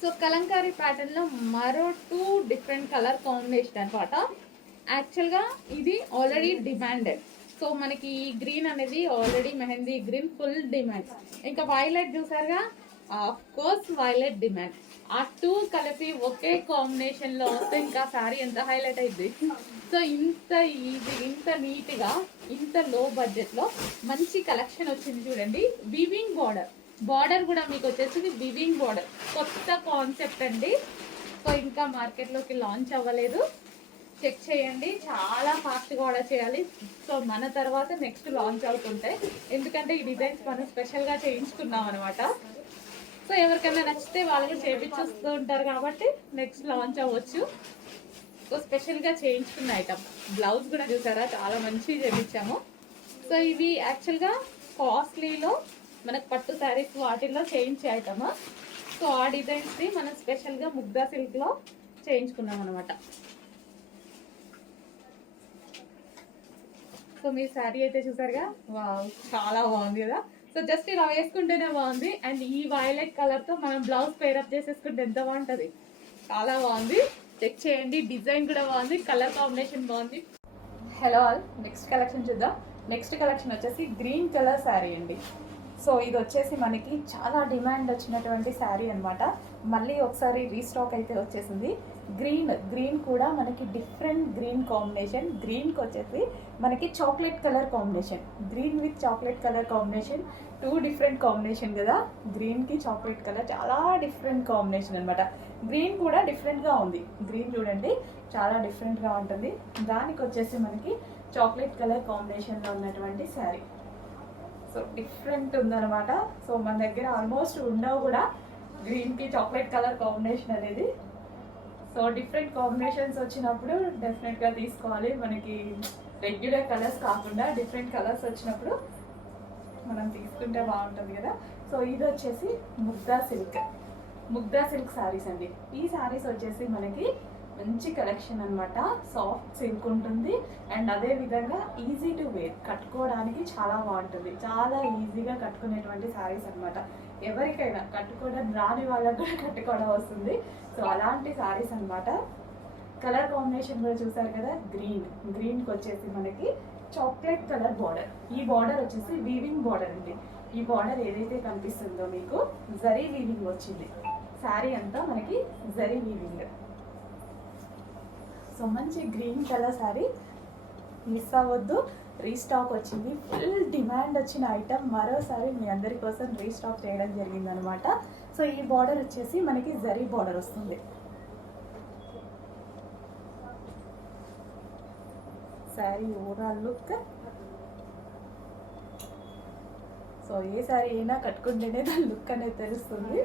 So Kalamkari pattern లో మరో 2 different colour combination అనమాట. యాక్చువల్గా ఇది ఆల్రెడీ డిమాండెడ్. సో మనకి ఈ గ్రీన్ అనేది already mehndi green full demand. ఇంకా వైలెట్ చూసారుగా, ఆఫ్ కోర్స్ వైలెట్ డిమాండ్. ఆ 2 కలిపి ఒకే కాంబినేషన్ లో వస్తే ఇంకా సారీ ఎంత హైలైట్ అయింది. సో ఇంత ఈజీ, ఇంత నీట్ గా, ఇంత లో బడ్జెట్ లో మంచి కలెక్షన్ వచ్చింది చూడండి. వివింగ్ బార్డర్ కూడా మీకు వచ్చేసి వివింగ్ బార్డర్, కొత్త కాన్సెప్ట్ అండి. సో ఇంకా మార్కెట్లోకి లాంచ్ అవ్వలేదు, చెక్ చేయండి. చాలా ఫాస్ట్గా ఆర్డర్ చేయాలి. సో మన తర్వాత నెక్స్ట్ లాంచ్ అవుతుంటాయి, ఎందుకంటే ఈ డిజైన్స్ మనం స్పెషల్గా చేయించుకున్నాం అనమాట. సో ఎవరికైనా నచ్చితే వాళ్ళు కూడా చేయించుస్తూ ఉంటారు కాబట్టి నెక్స్ట్ లాంచ్ అవ్వచ్చు. సో స్పెషల్గా చేయించుకున్న ఐటమ్. బ్లౌజ్ కూడా చూసారా, చాలా మంచిగా చేయించాము. సో ఇవి యాక్చువల్గా కాస్ట్లీలో మనకు పట్టు శారీస్ వాటిల్లో చేయించే ఐటమ్. సో ఆ డిజైన్స్ని మనం స్పెషల్గా ముగ్ధా సిల్క్లో చేయించుకున్నాం అనమాట. సో మీ శారీ అయితే చూసారుగా, చాలా బాగుంది కదా. సో జస్ట్ ఇలా వేసుకుంటేనే బాగుంది. అండ్ ఈ వైలెట్ కలర్తో మనం బ్లౌజ్ పేరప్ చేసేసుకుంటే ఎంత బాగుంటుంది, చాలా బాగుంది. చెక్ చేయండి, డిజైన్ కూడా బాగుంది, కలర్ కాంబినేషన్ బాగుంది. హలో ఆల్, నెక్స్ట్ కలెక్షన్ చూద్దాం. నెక్స్ట్ కలెక్షన్ వచ్చేసి గ్రీన్ కలర్ శారీ అండి. సో ఇది వచ్చేసి మనకి చాలా డిమాండ్ వచ్చినటువంటి శారీ అనమాట. మళ్ళీ ఒకసారి రీస్టాక్ అయితే వచ్చేసింది. గ్రీన్ కూడా మనకి డిఫరెంట్ గ్రీన్ కాంబినేషన్. గ్రీన్కి వచ్చేసి మనకి chocolate colour combination, green with chocolate colour combination, 2 different combination కదా. గ్రీన్కి చాక్లెట్ కలర్ చాలా డిఫరెంట్ కాంబినేషన్ అనమాట. గ్రీన్ కూడా డిఫరెంట్గా ఉంది. గ్రీన్ చూడండి చాలా డిఫరెంట్గా ఉంటుంది. దానికి వచ్చేసి మనకి చాక్లెట్ కలర్ కాంబినేషన్లో ఉన్నటువంటి శారీ. సో డిఫరెంట్ ఉందన్నమాట. సో మన దగ్గర ఆల్మోస్ట్ ఉండవు కూడా గ్రీన్కి చాక్లెట్ కలర్ కాంబినేషన్ అనేది. సో డిఫరెంట్ కాంబినేషన్స్ వచ్చినప్పుడు డెఫినెట్గా తీసుకోవాలి. మనకి రెగ్యులర్ కలర్స్ కాకుండా డిఫరెంట్ కలర్స్ వచ్చినప్పుడు మనం తీసుకుంటే బాగుంటుంది కదా. సో ఇది వచ్చేసి ముగ్ధా సిల్క్ శారీస్ అండి. ఈ శారీస్ వచ్చేసి మనకి మంచి కలెక్షన్ అనమాట. సాఫ్ట్ సిల్క్ ఉంటుంది అండ్ అదే విధంగా ఈజీ టు వేర్, కట్టుకోవడానికి చాలా బాగుంటుంది. చాలా ఈజీగా కట్టుకునేటువంటి శారీస్ అనమాట. ఎవరికైనా కట్టుకోవడం రాని వాళ్ళకు కూడా కట్టుకోవడం వస్తుంది. సో అలాంటి శారీస్ అనమాట. కలర్ కాంబినేషన్ కూడా చూసారు కదా, గ్రీన్కి వచ్చేసి మనకి చాక్లెట్ కలర్ బార్డర్. ఈ బార్డర్ వచ్చేసి వీవింగ్ బార్డర్ అండి. ఈ బార్డర్ ఏదైతే కనిపిస్తుందో మీకు జరీ వీవింగ్ వచ్చింది. శారీ అంతా మనకి జరీ వీవింగ్. సో మంచి గ్రీన్ కలర్ శారీ, మిస్ అవ్వద్దు. రీస్టాక్ వచ్చింది, ఫుల్ డిమాండ్ వచ్చిన ఐటమ్ మరోసారి మీ అందరి కోసం రీస్టాక్ చేయడం జరిగిందనమాట. సో ఈ బార్డర్ వచ్చేసి మనకి జరీ బార్డర్ వస్తుంది. Sari overall look. సో ఏ శారీ అయినా కట్టుకుంటేనే దాని లుక్ అనేది తెలుస్తుంది.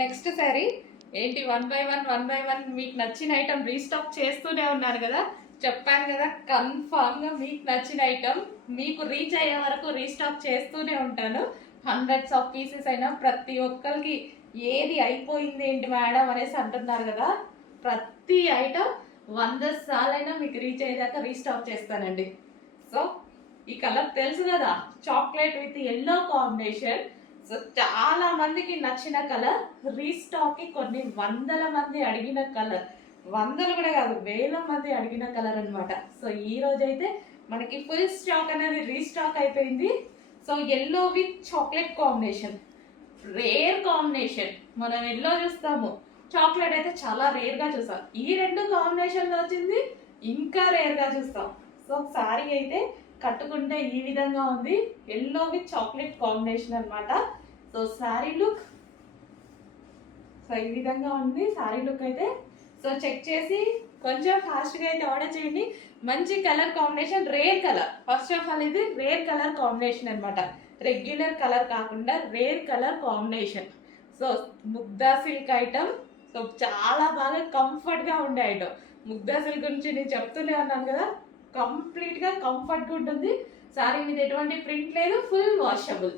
నెక్స్ట్ శారీ ఏంటి, 1 by 1 మీకు నచ్చిన ఐటమ్ రీస్టాక్ చేస్తూనే ఉన్నారు కదా. చెప్పాను కదా, కన్ఫామ్గా మీకు నచ్చిన ఐటమ్ మీకు రీచ్ అయ్యే వరకు రీస్టాక్ చేస్తూనే ఉంటాను. హండ్రెడ్స్ ఆఫ్ పీసెస్ అయినా ప్రతి ఒక్కరికి ఏది అయిపోయింది ఏంటి మేడం అనేసి అంటున్నారు కదా. ప్రతి ఐటమ్ 100 సార్లైనా మీకు రీచ్ అయ్యేదాకా రీస్టాక్ చేస్తానండి. సో ఈ కలర్ తెలుసు కదా, chocolate with yellow combination. So చాలా మందికి నచ్చిన కలర్, రీస్టాక్కి కొన్ని వందల మంది అడిగిన కలర్, వందలు కూడా కాదు వేల మంది అడిగిన కలర్ అనమాట. సో ఈ రోజైతే మనకి ఫుల్ స్టాక్ అనేది రీస్టాక్ అయిపోయింది. So yellow with chocolate combination, rare combination. మనం ఎల్లో చూస్తాము, చాక్లెట్ అయితే చాలా రేర్గా చూస్తాం. ఈ 2 కాంబినేషన్లో వచ్చింది, ఇంకా రేర్గా చూస్తాం. సో శారీ అయితే కట్టుకుంటే ఈ విధంగా ఉంది, ఎల్లో విత్ చాక్లెట్ కాంబినేషన్ అనమాట. సో శారీ లుక్ సో ఈ విధంగా ఉంది శారీ లుక్ అయితే. సో చెక్ చేసి కొంచెం ఫాస్ట్గా అయితే ఆర్డర్ చేయండి. మంచి colour combination, rare colour. First of all ఇది రేర్ కలర్ కాంబినేషన్ అనమాట. రెగ్యులర్ కలర్ కాకుండా రేర్ కలర్ కాంబినేషన్. సో ముగ్ధా సిల్క్ ఐటమ్. సో చాలా బాగా కంఫర్ట్గా ఉండే ఐటమ్. ముగ్ధా సిల్క్ గురించి నేను చెప్తూనే ఉన్నాను కదా, కంప్లీట్గా కంఫర్ట్గా ఉంటుంది. శారీ మీద ఎటువంటి ప్రింట్ లేదు, ఫుల్ వాషబుల్.